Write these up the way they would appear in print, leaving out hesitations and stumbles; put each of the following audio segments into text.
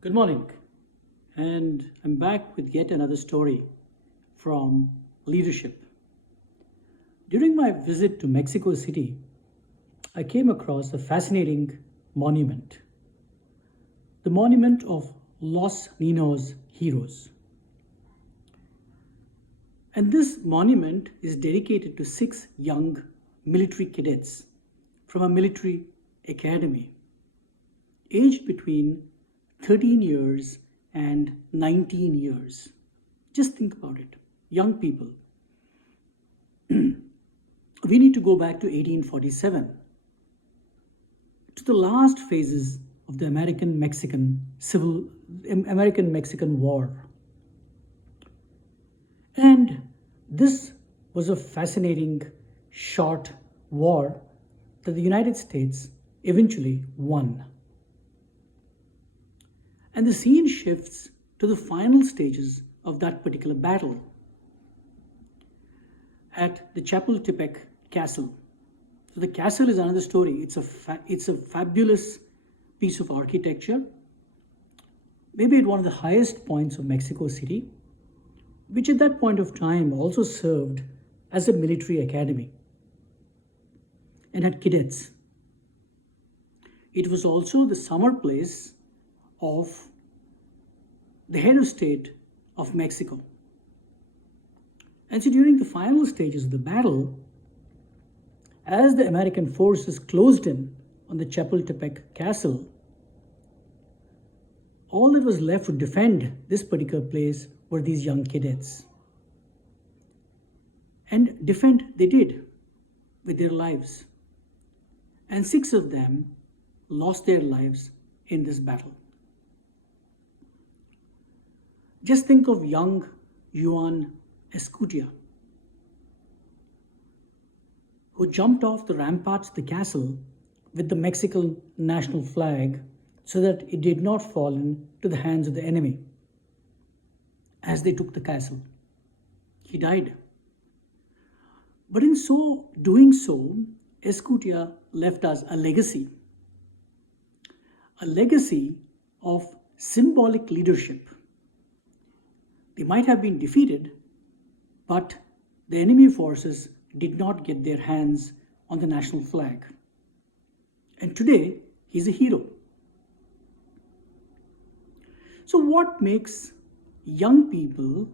Good morning, and I'm back with yet another story from leadership. During my visit to Mexico City, I came across a fascinating monument, the monument of Los Niños Heroes. And this monument is dedicated to six young military cadets from a military academy, aged between 13 years and 19 years. Just think about it. Young people. We need to go back to 1847, to the last phases of the American-Mexican War. And this was a fascinating short war that the United States eventually won. And the scene shifts to the final stages of that particular battle at the Chapultepec Castle. So the castle is another story. It's a fabulous piece of architecture, maybe at one of the highest points of Mexico City, which at that point of time also served as a military academy and had cadets. It was also the summer place of the head of state of Mexico. And so during the final stages of the battle, as the American forces closed in on the Chapultepec Castle, all that was left to defend this particular place were these young cadets. And defend they did with their lives. And six of them lost their lives in this battle. Just think of young Juan Escutia, who jumped off the ramparts of the castle with the Mexican national flag so that it did not fall into the hands of the enemy as they took the castle. He died. But in doing so, Escutia left us a legacy of symbolic leadership. They might have been defeated, but the enemy forces did not get their hands on the national flag. And today, he's a hero. So what makes young people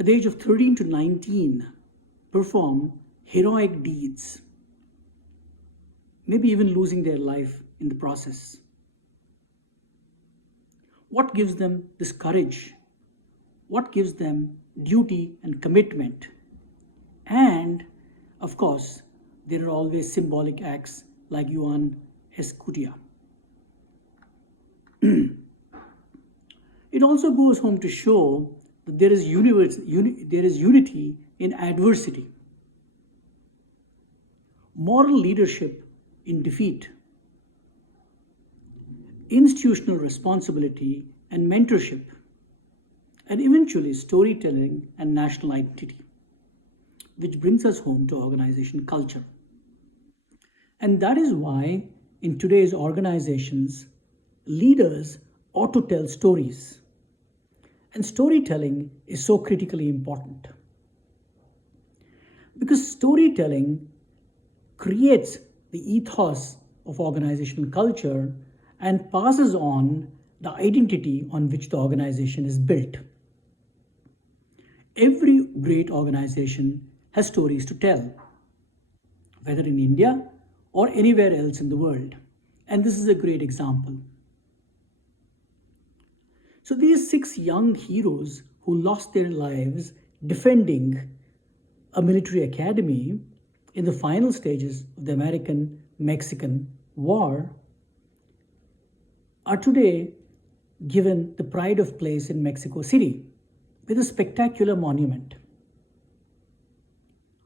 at the age of 13 to 19 perform heroic deeds, maybe even losing their life in the process? What gives them this courage? What gives them duty and commitment? And of course, there are always symbolic acts like Juan Escutia. It also goes home to show that there is unity in adversity, moral leadership in defeat, institutional responsibility and mentorship, and eventually storytelling and national identity, which brings us home to organization culture. And that is why in today's organizations, leaders ought to tell stories. And storytelling is so critically important. Because storytelling creates the ethos of organizational culture and passes on the identity on which the organization is built. Every great organization has stories to tell, whether in India or anywhere else in the world. And this is a great example. So these six young heroes who lost their lives defending a military academy in the final stages of the American-Mexican War are today given the pride of place in Mexico City with a spectacular monument.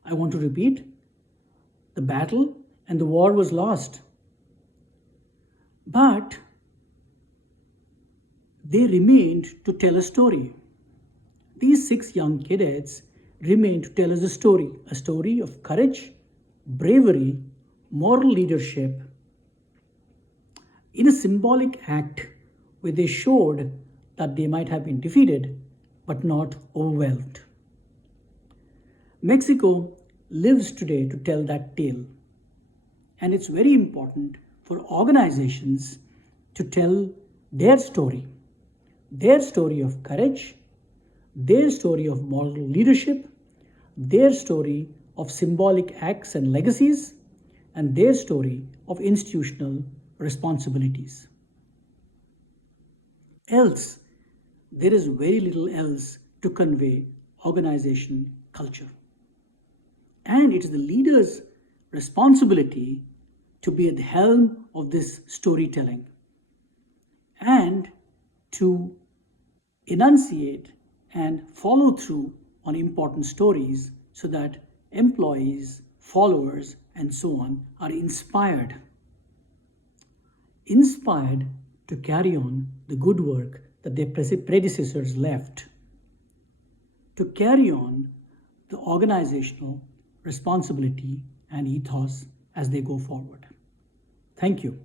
I want to repeat, the battle and the war was lost, but they remained to tell a story. These six young cadets remained to tell us a story of courage, bravery, moral leadership, in a symbolic act where they showed that they might have been defeated but not overwhelmed. Mexico lives today to tell that tale, and it's very important for organizations to tell their story of courage, their story of moral leadership, their story of symbolic acts and legacies, and their story of institutional responsibilities. Else, there is very little else to convey organization culture. And it is the leader's responsibility to be at the helm of this storytelling and to enunciate and follow through on important stories so that employees, followers, and so on are inspired to carry on the good work that their predecessors left, to carry on the organizational responsibility and ethos as they go forward. Thank you.